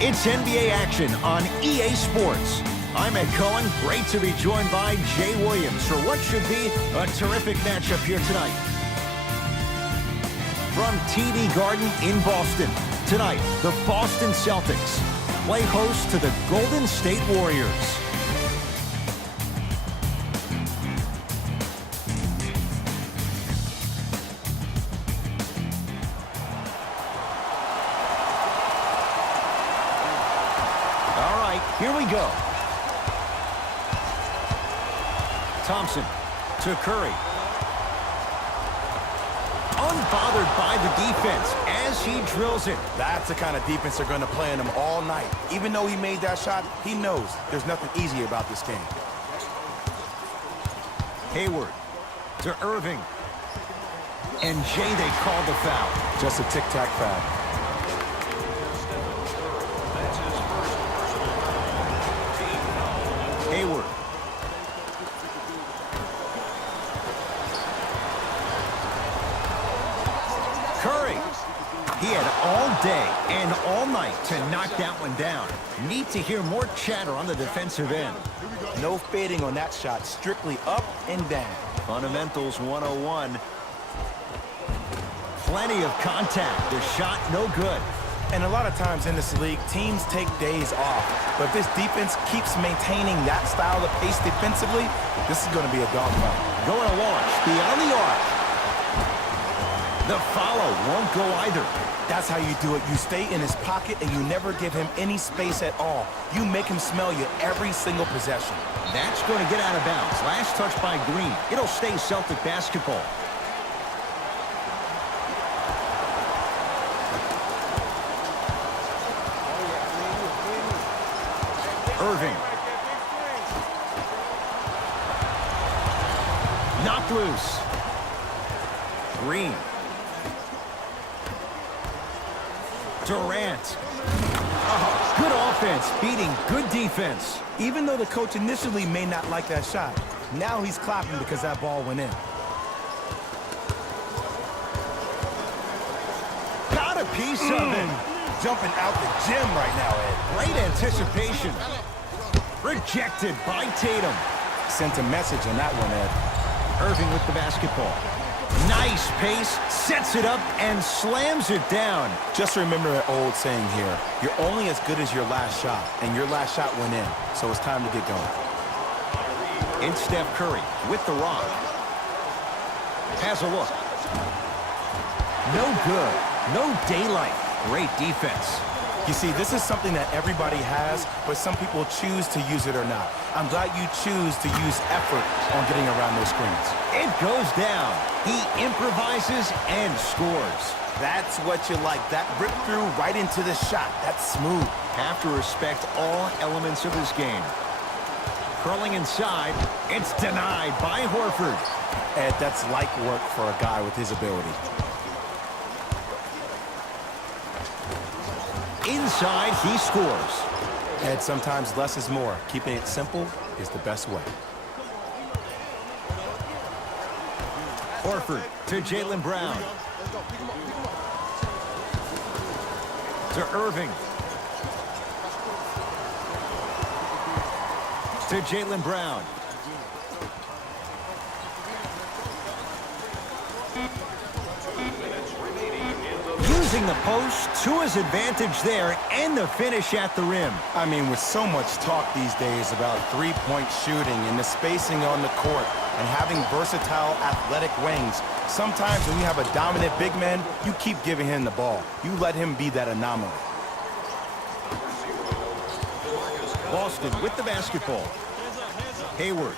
It's NBA action on EA Sports. I'm Ed Cohen. Great to be joined by Jay Williams for what should be a terrific matchup here tonight. From TD Garden in Boston, tonight, the Boston Celtics play host to the Golden State Warriors. Here we go. Thompson to Curry. Unbothered by the defense as he drills it. That's the kind of defense they're going to play on him all night. Even though he made that shot, he knows there's nothing easy about this game. Hayward to Irving. And Jay, they called the foul. Just a tic-tac foul. Hayward. Curry. He had all day and all night to knock that one down. Need to hear more chatter on the defensive end. No fading on that shot. Strictly up and down. Fundamentals 101. Plenty of contact. The shot no good. And a lot of times in this league, teams take days off. But if this defense keeps maintaining that style of pace defensively, this is going to be a dogfight. Going to launch beyond the arc. The follow won't go either. That's how you do it. You stay in his pocket and you never give him any space at all. You make him smell you every single possession. That's going to get out of bounds. Last touch by Green. It'll stay Celtic basketball. Irving. Knocked loose. Green. Durant. Oh, good offense, beating good defense. Even though the coach initially may not like that shot, now he's clapping because that ball went in. Got a piece of it. Jumping out the gym right now, Ed. Great anticipation. Rejected by Tatum. Sent a message on that one, Ed. Irving with the basketball. Nice pace, sets it up, and slams it down. Just remember an old saying here. You're only as good as your last shot, and your last shot went in, so it's time to get going. It's Steph Curry with the rock. Has a look. No good. No daylight. Great defense. You see, this is something that everybody has, but some people choose to use it or not. I'm glad you choose to use effort on getting around those screens. It goes down. He improvises and scores. That's what you like. That rip through right into the shot. That's smooth. Have to respect all elements of his game. Curling inside. It's denied by Horford. Ed, that's light work for a guy with his ability. Inside, he scores. Ed, sometimes less is more. Keeping it simple is the best way. Horford to Jaylen Brown. To Irving. To Jaylen Brown. Using the post to his advantage there, and the finish at the rim. I mean, with so much talk these days about three-point shooting and the spacing on the court and having versatile athletic wings, sometimes when you have a dominant big man, you keep giving him the ball. You let him be that anomaly. Boston with the basketball. Hayward.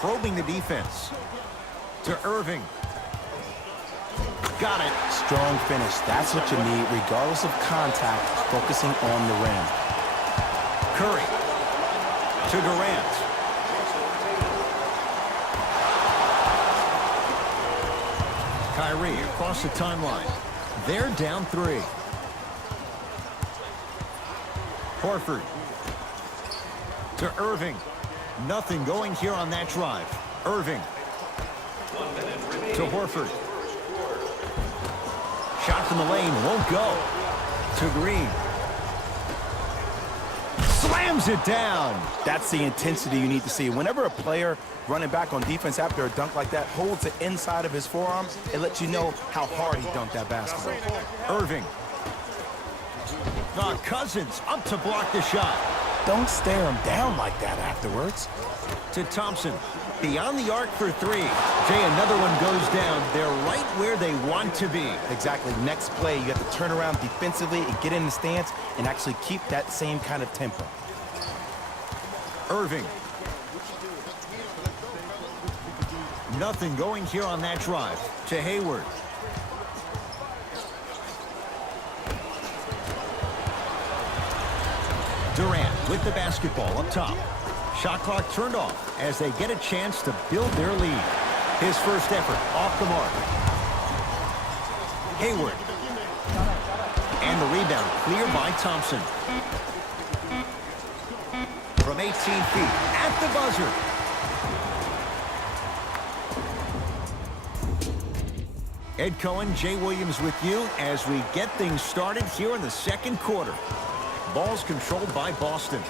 Probing the defense. To Irving. Got it. Strong finish. That's what you need, regardless of contact, focusing on the rim. Curry. To Durant. Kyrie across the timeline. They're down 3. Horford. To Irving. Nothing going here on that drive. Irving. To Horford. path in the lane won't go. To Green. Slams it down. That's the intensity you need to see. Whenever a player running back on defense after a dunk like that holds the inside of his forearm, it lets you know how hard he dunked that basketball. Irving. Cousins up to block the shot. Don't stare him down like that afterwards. To Thompson. Beyond the arc for three. Jay, another one goes down. They're right where they want to be. Exactly. Next play, you have to turn around defensively and get in the stance and actually keep that same kind of tempo. Irving. Nothing going here on that drive. To Hayward. Durant with the basketball up top. Shot clock turned off as they get a chance to build their lead. His first effort off the mark. Hayward. And the rebound cleared by Thompson. From 18 feet at the buzzer. Ed Cohen, Jay Williams with you as we get things started here in the second quarter. Ball's controlled by Boston.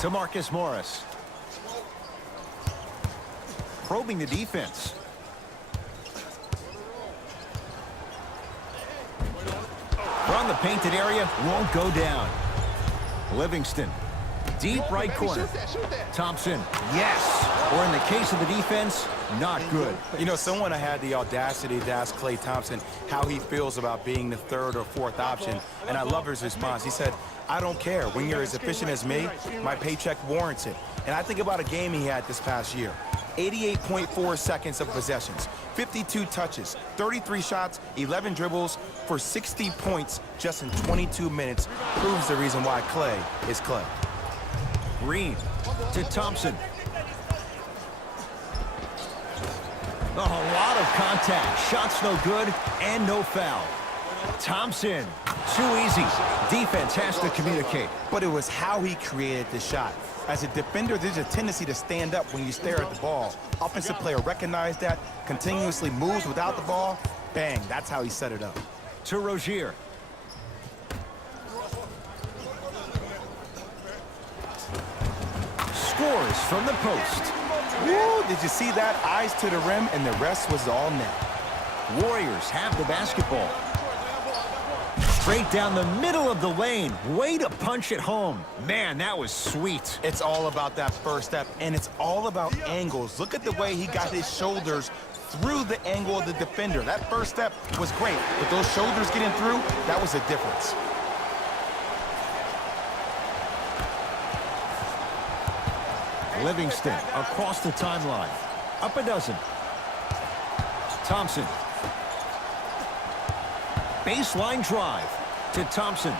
To Marcus Morris. Probing the defense. From the painted area, won't go down. Livingston. Deep right corner. Thompson, yes. Or in the case of the defense, not good. You know, someone had the audacity to ask Klay Thompson how he feels about being the third or fourth option, and I love his response. He said, I don't care. When you're as efficient as me, my paycheck warrants it. And I think about a game he had this past year. 88.4 seconds of possessions, 52 touches, 33 shots, 11 dribbles for 60 points just in 22 minutes. Proves the reason why Klay is Klay. Green to Thompson. A lot of contact. Shots no good and no foul. Thompson, too easy. Defense has to communicate. But it was how he created the shot. As a defender, there's a tendency to stand up when you stare at the ball. Offensive player recognized that, continuously moves without the ball. Bang, that's how he set it up. To Rozier. Scores from the post. Woo, did you see that? Eyes to the rim, and the rest was all net. Warriors have the basketball. Straight down the middle of the lane. Way to punch it home. Man, that was sweet. It's all about that first step, and it's all about angles. Look at the way he got his shoulders through the angle of the defender. That first step was great, but those shoulders getting through, that was the difference. Livingston across the timeline. Up a dozen. Thompson. Baseline drive to Thompson.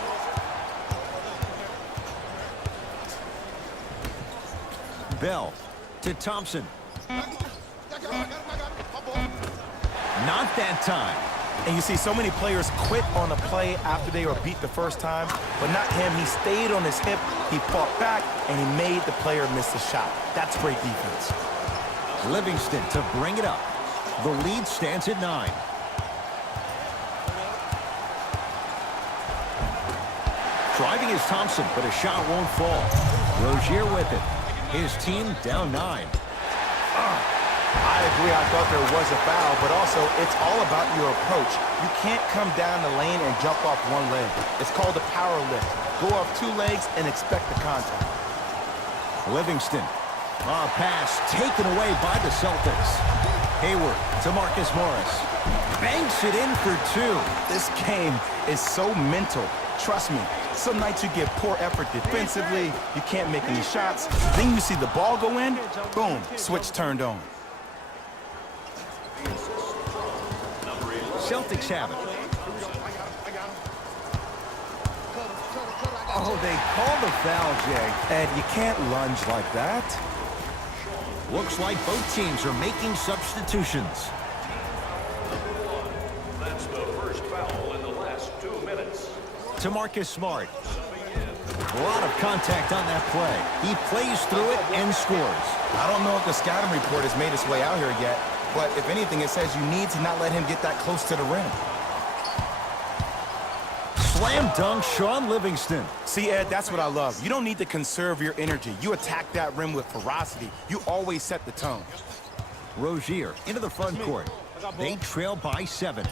Bell to Thompson. Not that time. And you see so many players quit on a play after they were beat the first time, but not him. He stayed on his hip, he fought back, and he made the player miss the shot. That's great defense. Livingston to bring it up. The lead stands at 9. Driving is Thompson, but a shot won't fall. Rozier with it. His team down 9. I agree, I thought there was a foul, but also it's all about your approach. You can't come down the lane and jump off one leg. It's called a power lift. Go off 2 legs and expect the contact. Livingston. A pass taken away by the Celtics. Hayward to Marcus Morris. Banks it in for 2. This game is so mental. Trust me, some nights you get poor effort defensively, you can't make any shots, then you see the ball go in, boom, switch turned on. Celtics have it. Oh, they called the foul, Jay. Ed, you can't lunge like that. Looks like both teams are making substitutions. That's the first foul in the last 2 minutes. To Marcus Smart. A lot of contact on that play. He plays through it and scores. I don't know if the scouting report has made its way out here yet. but if anything, it says you need to not let him get that close to the rim. Slam dunk, Shaun Livingston. See, Ed, that's what I love. You don't need to conserve your energy. You attack that rim with ferocity. You always set the tone. Rozier into the front court. They trail by 7.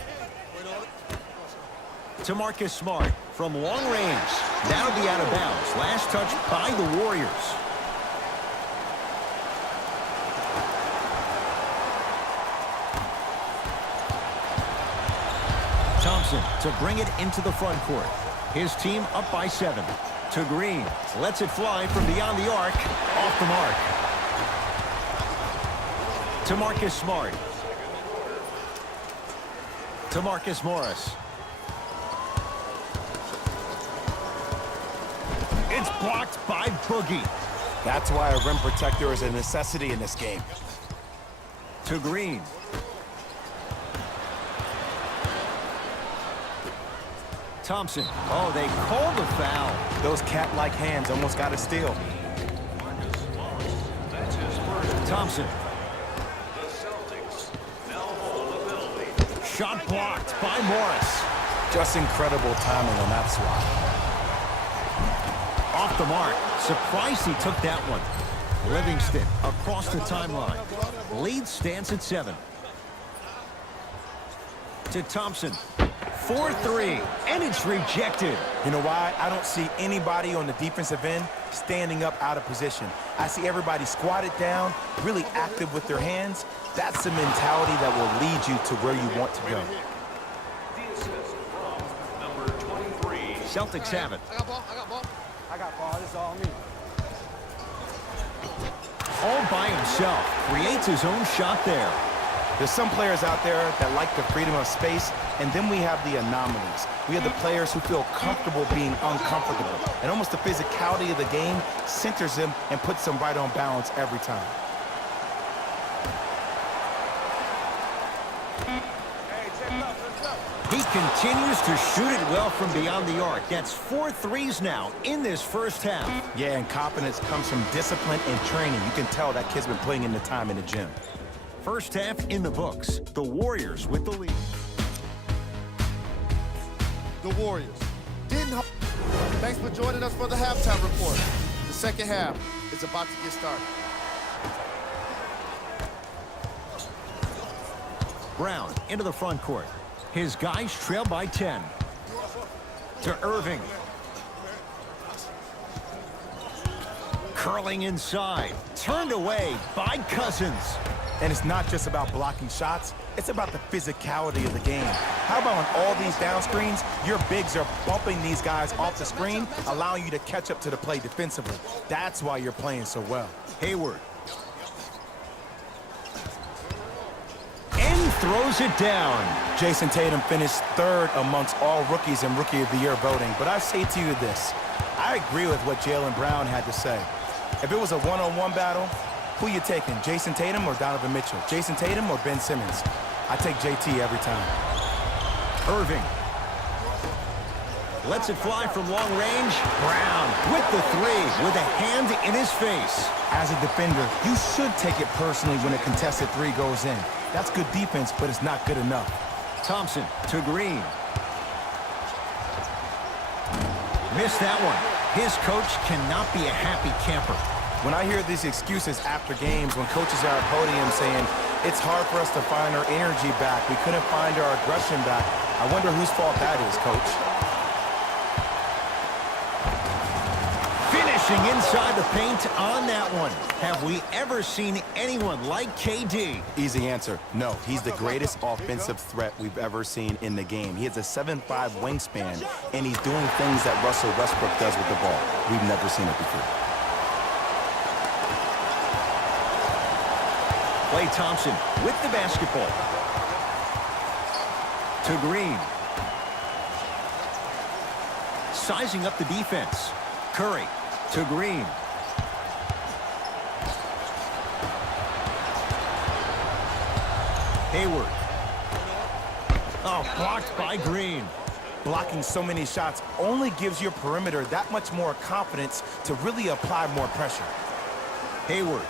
To Marcus Smart from long range. That'll be out of bounds. Last touch by the Warriors. Thompson to bring it into the front court. His team up by 7. To Green. Lets it fly from beyond the arc. Off the mark. To Marcus Smart. To Marcus Morris. It's blocked by Boogie. That's why a rim protector is a necessity in this game. To Green. Thompson. Oh, they call the foul. Those cat-like hands almost got a steal. That's his first. Thompson. The Celtics now hold a penalty. Shot blocked by Morris. Just incredible timing on that swat. Off the mark. Surprised he took that one. Livingston across the timeline. Lead stands at 7. To Thompson. 4-3, and it's rejected. You know why? I don't see anybody on the defensive end standing up out of position. I see everybody squatted down, really active with their hands. That's the mentality that will lead you to where you want to go. The assist from number 23. Celtics have it. I got ball. I got ball. This is all me. All by himself. Creates his own shot there. There's some players out there that like the freedom of space, and then we have the anomalies. We have the players who feel comfortable being uncomfortable, and almost the physicality of the game centers them and puts them right on balance every time. He continues to shoot it well from beyond the arc. That's 4 threes now in this first half. Yeah, and confidence comes from discipline and training. You can tell that kid's been putting in the time in the gym. First half in the books. The Warriors with the lead. The Warriors. Thanks for joining us for the halftime report. The second half is about to get started. Brown into the front court. His guys trail by 10. To Irving. Curling inside. Turned away by Cousins. And it's not just about blocking shots, it's about the physicality of the game. How about on all these down screens, your bigs are bumping these guys off the screen, allowing you to catch up to the play defensively. That's why you're playing so well. Hayward. And throws it down. Jason Tatum finished 3rd amongst all rookies in Rookie of the Year voting, but I say to you this, I agree with what Jaylen Brown had to say. If it was a one-on-one battle, who you taking, Jason Tatum or Donovan Mitchell? Jason Tatum or Ben Simmons? I take JT every time. Irving. Lets it fly from long range. Brown with the 3 with a hand in his face. As a defender, you should take it personally when a contested 3 goes in. That's good defense, but it's not good enough. Thompson to Green. Missed that one. His coach cannot be a happy camper. When I hear these excuses after games, when coaches are at podium saying, it's hard for us to find our energy back, we couldn't find our aggression back, I wonder whose fault that is, coach. Finishing inside the paint on that one. Have we ever seen anyone like KD? Easy answer, no. He's the greatest offensive threat we've ever seen in the game. He has a 7'5" wingspan, and he's doing things that Russell Westbrook does with the ball. We've never seen it before. Klay Thompson with the basketball. To Green. Sizing up the defense. Curry to Green. Hayward. Oh, blocked by Green. Blocking so many shots only gives your perimeter that much more confidence to really apply more pressure. Hayward.